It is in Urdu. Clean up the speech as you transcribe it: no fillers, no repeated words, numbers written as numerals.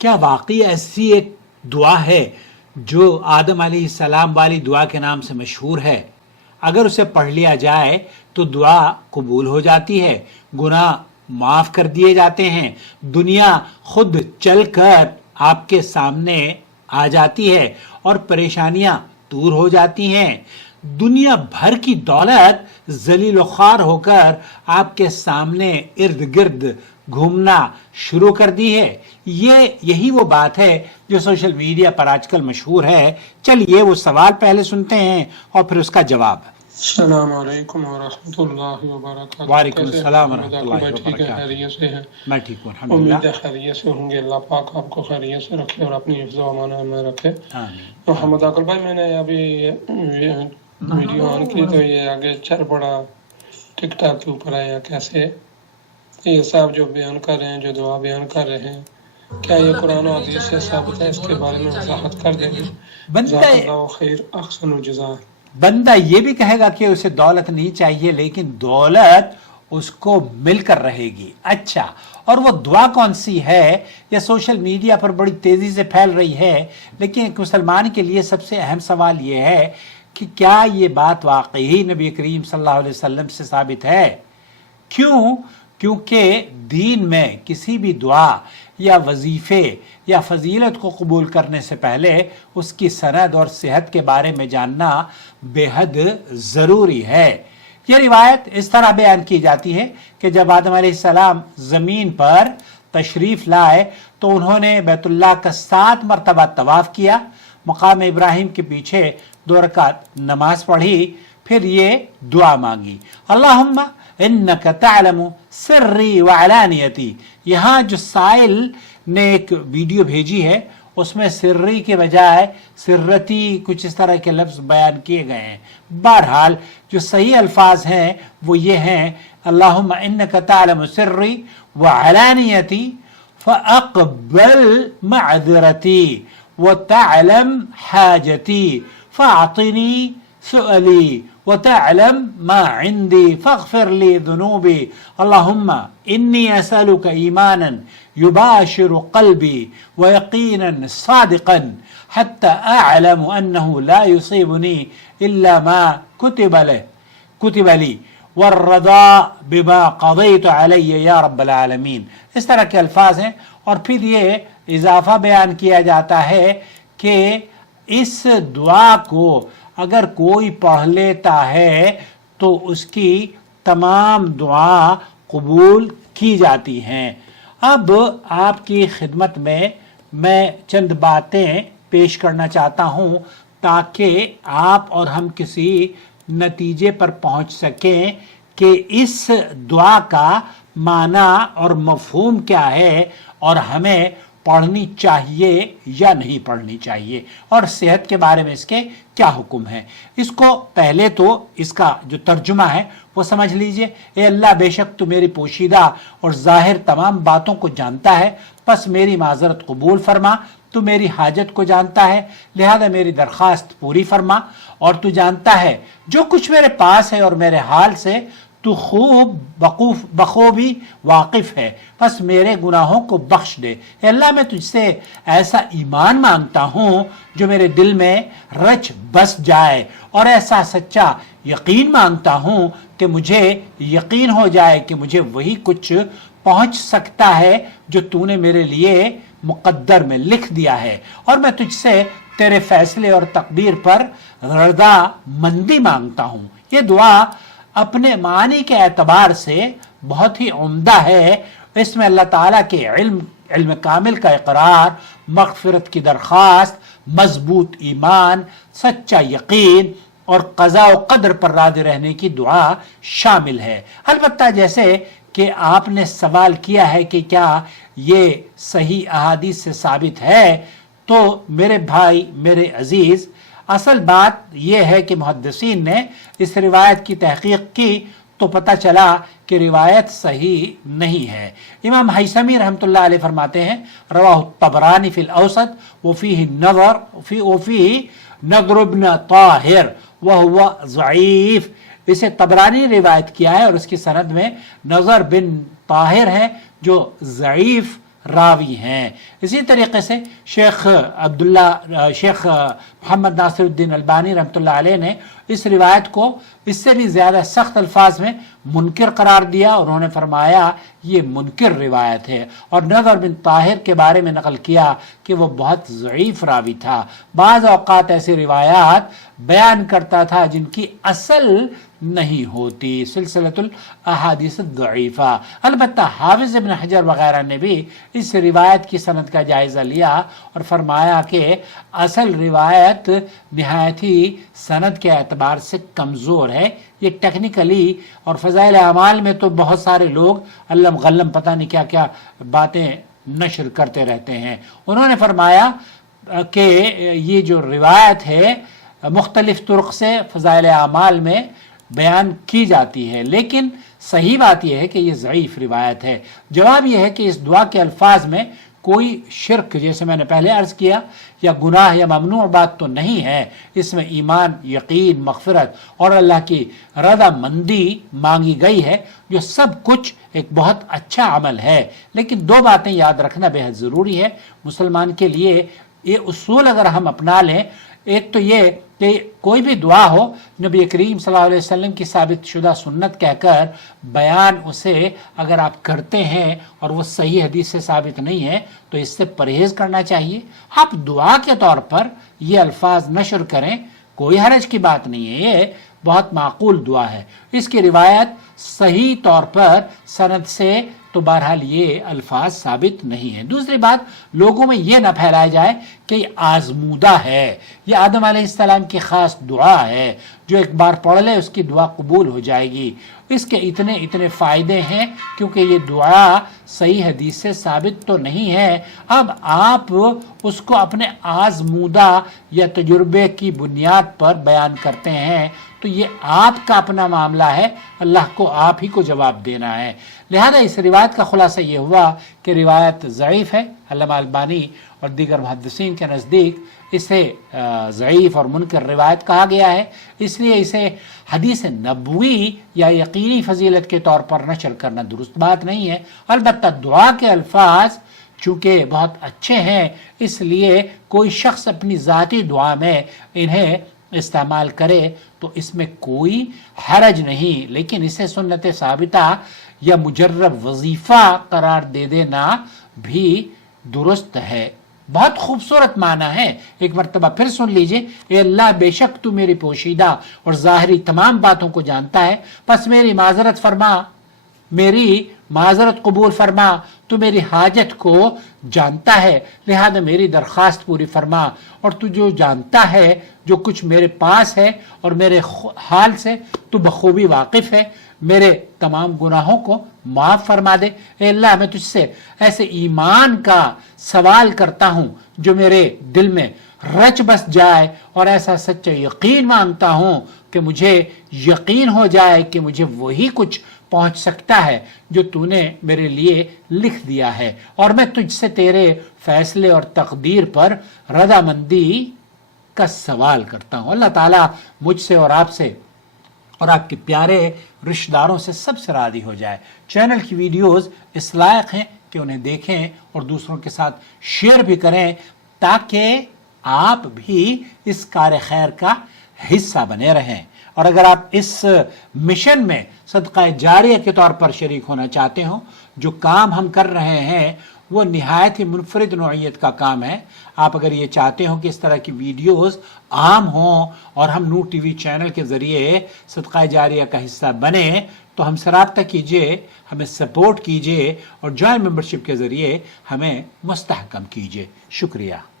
کیا واقعی ایسی ایک دعا ہے جو آدم علیہ السلام والی دعا کے نام سے مشہور ہے؟ اگر اسے پڑھ لیا جائے تو دعا قبول ہو جاتی ہے، گناہ معاف کر دیے جاتے ہیں، دنیا خود چل کر آپ کے سامنے آ جاتی ہے اور پریشانیاں دور ہو جاتی ہیں، دنیا بھر کی دولت ذلیل و خوار ہو کر آپ کے سامنے ارد گرد گھومنا شروع کر دی ہے۔ یہی وہ بات ہے جو سوشل میڈیا پر آج کل مشہور ہے۔ چلیے وہ سوال پہلے سنتے ہیں اور پھر اس کا جواب۔ السلام علیکم ورحمۃ اللہ وبرکاتہ۔ وعلیکم السلام ورحمۃ اللہ ٹھیک ہے، وبرکاتہ۔ خیریت سے ہیں؟ میں ٹھیک ہوں الحمدللہ۔ امید ہے خیریت سے ہوں گے۔ اللہ پاک آپ کو خیریت سے رکھے اور اپنی حفظ و امان میں رکھے۔ آمین۔ محمد عقل بھائی، میں نے ابھی ویڈیو آن کی تو یہ آگے چل پڑا ٹک ٹاک کے اوپر آیا کیسے یہ صاحب جو بیان کر رہے ہیں، جو دعا بیان کر رہے ہیں، کیا یہ قرآن و حدیث سے ثابت ہے؟ اس کے بارے میں وضاحت کر دیں گے۔ جزاک اللہ خیر، احسن الجزا۔ بندہ یہ بھی کہے گا کہ اسے دولت نہیں چاہیے، لیکن دولت اس کو مل کر رہے گی۔ اچھا، اور وہ دعا کون سی ہے؟ یہ سوشل میڈیا پر بڑی تیزی سے پھیل رہی ہے، لیکن ایک مسلمان کے لیے سب سے اہم سوال یہ ہے کہ کیا یہ بات واقعی نبی کریم صلی اللہ علیہ وسلم سے ثابت ہے؟ کیونکہ دین میں کسی بھی دعا یا وظیفے یا فضیلت کو قبول کرنے سے پہلے اس کی سند اور صحت کے بارے میں جاننا بے حد ضروری ہے۔ یہ روایت اس طرح بیان کی جاتی ہے کہ جب آدم علیہ السلام زمین پر تشریف لائے تو انہوں نے بیت اللہ کا 7 مرتبہ طواف کیا، مقام ابراہیم کے پیچھے 2 رکعت نماز پڑھی، پھر یہ دعا مانگی، اللہم انک تعلم سری وعلانیتی۔ یہاں جو سائل نے ایک ویڈیو بھیجی ہے اس میں سری کے بجائے سرتی کچھ اس طرح کے لفظ بیان کیے گئے ہیں۔ بہرحال جو صحیح الفاظ ہیں وہ یہ ہیں، اللہم انک تعلم سری وعلانیتی فاقبل معذرتی وتعلم حاجتی فاعطنی سؤلی وتعلم ما عندي فاغفر لي ذنوبي اللهم إني أسألك إيمانا يباشر قلبي ويقينا صادقا حتى أعلم أنه لا يصيبني إلا ما كتب لي والرضا بما قضيت علي يا رب العالمین۔ اس طرح کے الفاظ ہیں، اور پھر یہ اضافہ بیان کیا جاتا ہے کہ اس دعا کو اگر کوئی پڑھ لیتا ہے تو اس کی تمام دعا قبول کی جاتی ہیں۔ اب آپ کی خدمت میں چند باتیں پیش کرنا چاہتا ہوں تاکہ آپ اور ہم کسی نتیجے پر پہنچ سکیں کہ اس دعا کا معنی اور مفہوم کیا ہے اور ہمیں پڑھنی چاہیے یا نہیں پڑھنی چاہیے، اور صحت کے بارے میں اس کے کیا حکم ہے۔ اس کو پہلے تو اس کا جو ترجمہ ہے وہ سمجھ لیجئے۔ اے اللہ، بے شک تو میری پوشیدہ اور ظاہر تمام باتوں کو جانتا ہے، پس میری معذرت قبول فرما۔ تو میری حاجت کو جانتا ہے، لہذا میری درخواست پوری فرما، اور تو جانتا ہے جو کچھ میرے پاس ہے اور میرے حال سے تو خوب بخوبی واقف ہے، پس میرے گناہوں کو بخش دے۔ اے اللہ، میں تجھ سے ایسا ایمان مانگتا ہوں جو میرے دل میں رچ بس جائے، اور ایسا سچا یقین مانگتا ہوں کہ مجھے یقین ہو جائے کہ مجھے وہی کچھ پہنچ سکتا ہے جو تو نے میرے لیے مقدر میں لکھ دیا ہے، اور میں تجھ سے تیرے فیصلے اور تقدیر پر رضا مندی مانگتا ہوں۔ یہ دعا اپنے معنی کے اعتبار سے بہت ہی عمدہ ہے۔ اس میں اللہ تعالیٰ کے علم کامل کا اقرار، مغفرت کی درخواست، مضبوط ایمان، سچا یقین اور قضاء و قدر پر راضی رہنے کی دعا شامل ہے۔ البتہ جیسے کہ آپ نے سوال کیا ہے کہ کیا یہ صحیح احادیث سے ثابت ہے، تو میرے بھائی، میرے عزیز، اصل بات یہ ہے کہ محدثین نے اس روایت کی تحقیق کی تو پتہ چلا کہ روایت صحیح نہیں ہے۔ امام حیثمی رحمۃ اللہ علیہ فرماتے ہیں، رواہ الطبرانی فی الاوسط وفیہ نضر بن طاہر وہو ضعیف۔ اسے طبرانی روایت کیا ہے اور اس کی سند میں نضر بن طاہر ہے جو ضعیف راوی ہیں۔ اسی طریقے سے شیخ محمد ناصر الدین البانی رحمۃ اللہ علیہ نے اس روایت کو اس سے بھی زیادہ سخت الفاظ میں منکر قرار دیا، اور انہوں نے فرمایا یہ منکر روایت ہے، اور نضر بن طاہر کے بارے میں نقل کیا کہ وہ بہت ضعیف راوی تھا، بعض اوقات ایسی روایات بیان کرتا تھا جن کی اصل نہیں ہوتی، سلسلۃ الاحادیث الضعیفہ۔ البتہ حافظ ابن حجر وغیرہ نے بھی اس روایت کی سند کا جائزہ لیا اور فرمایا کہ اصل روایت نہایت ہی سند کے اعتبار سے کمزور ہے، یہ ٹیکنیکلی اور فضائل اعمال میں تو بہت سارے لوگ علم غلم پتہ نہیں کیا کیا باتیں نشر کرتے رہتے ہیں۔ انہوں نے فرمایا کہ یہ جو روایت ہے مختلف طرق سے فضائل اعمال میں بیان کی جاتی ہے، لیکن صحیح بات یہ ہے کہ یہ ضعیف روایت ہے۔ جواب یہ ہے کہ اس دعا کے الفاظ میں کوئی شرک، جیسے میں نے پہلے عرض کیا، یا گناہ یا ممنوع بات تو نہیں ہے، اس میں ایمان، یقین، مغفرت اور اللہ کی رضا مندی مانگی گئی ہے، جو سب کچھ ایک بہت اچھا عمل ہے۔ لیکن دو باتیں یاد رکھنا بے حد ضروری ہے مسلمان کے لیے، یہ اصول اگر ہم اپنا لیں، ایک تو یہ کہ کوئی بھی دعا ہو نبی کریم صلی اللہ علیہ وسلم کی ثابت شدہ سنت کہہ کر بیان اسے اگر آپ کرتے ہیں اور وہ صحیح حدیث سے ثابت نہیں ہے تو اس سے پرہیز کرنا چاہیے۔ آپ دعا کے طور پر یہ الفاظ نشر کریں، کوئی حرج کی بات نہیں ہے، یہ بہت معقول دعا ہے۔ اس کی روایت صحیح طور پر سند سے تو بہرحال یہ الفاظ ثابت نہیں ہیں۔ دوسری بات، لوگوں میں یہ نہ پھیلایا جائے کہ یہ آزمودہ ہے، یہ آدم علیہ السلام کی خاص دعا ہے، جو ایک بار پڑھ لے اس کی دعا قبول ہو جائے گی۔ اس کے اتنے فائدے ہیں کیونکہ یہ دعا صحیح حدیث سے ثابت تو نہیں ہے۔ اب آپ اس کو اپنے آزمودہ یا تجربے کی بنیاد پر بیان کرتے ہیں تو یہ آپ کا اپنا معاملہ ہے، اللہ کو آپ ہی کو جواب دینا ہے۔ لہذا اس روایت کا خلاصہ یہ ہوا کہ روایت ضعیف ہے۔ علامہ البانی اور دیگر محدثین کے نزدیک اسے ضعیف اور منکر روایت کہا گیا ہے، اس لیے اسے حدیث نبوی یا یقینی فضیلت کے طور پر نشر کرنا درست بات نہیں ہے۔ البتہ دعا کے الفاظ چونکہ بہت اچھے ہیں، اس لیے کوئی شخص اپنی ذاتی دعا میں انہیں استعمال کرے تو اس میں کوئی حرج نہیں، لیکن اسے سنت ثابتہ یا مجرب وظیفہ قرار دے دینا بھی درست ہے۔ بہت خوبصورت معنی ہے، ایک مرتبہ پھر سن لیجئے۔ اے اللہ، بے شک تو میری پوشیدہ اور ظاہری تمام باتوں کو جانتا ہے، پس میری معذرت فرما، میری معذرت قبول فرما، تو میری حاجت کو جانتا ہے، لہذا میری درخواست پوری فرما، اور تو جو جانتا ہے جو کچھ میرے پاس ہے اور میرے حال سے تو بخوبی واقف ہے، میرے تمام گناہوں کو معاف فرما دے۔ اے اللہ، میں تجھ سے ایسے ایمان کا سوال کرتا ہوں جو میرے دل میں رچ بس جائے، اور ایسا سچا یقین مانگتا ہوں کہ مجھے یقین ہو جائے کہ مجھے وہی کچھ پہنچ سکتا ہے جو تو نے میرے لیے لکھ دیا ہے، اور میں تجھ سے تیرے فیصلے اور تقدیر پر رضامندی کا سوال کرتا ہوں۔ اللہ تعالیٰ مجھ سے اور آپ سے اور آپ کے پیارے رشتہ داروں سے سب سے راضی ہو جائے۔ چینل کی ویڈیوز اس لائق ہیں کہ انہیں دیکھیں اور دوسروں کے ساتھ شیئر بھی کریں تاکہ آپ بھی اس کار خیر کا حصہ بنے رہیں۔ اور اگر آپ اس مشن میں صدقہ جاریہ کے طور پر شریک ہونا چاہتے ہوں، جو کام ہم کر رہے ہیں وہ نہایت ہی منفرد نوعیت کا کام ہے، آپ اگر یہ چاہتے ہو کہ اس طرح کی ویڈیوز عام ہوں اور ہم نور ٹی وی چینل کے ذریعے صدقہ جاریہ کا حصہ بنیں تو ہم سے رابطہ کیجئے، ہمیں سپورٹ کیجئے اور جوائن ممبرشپ کے ذریعے ہمیں مستحکم کیجئے۔ شکریہ۔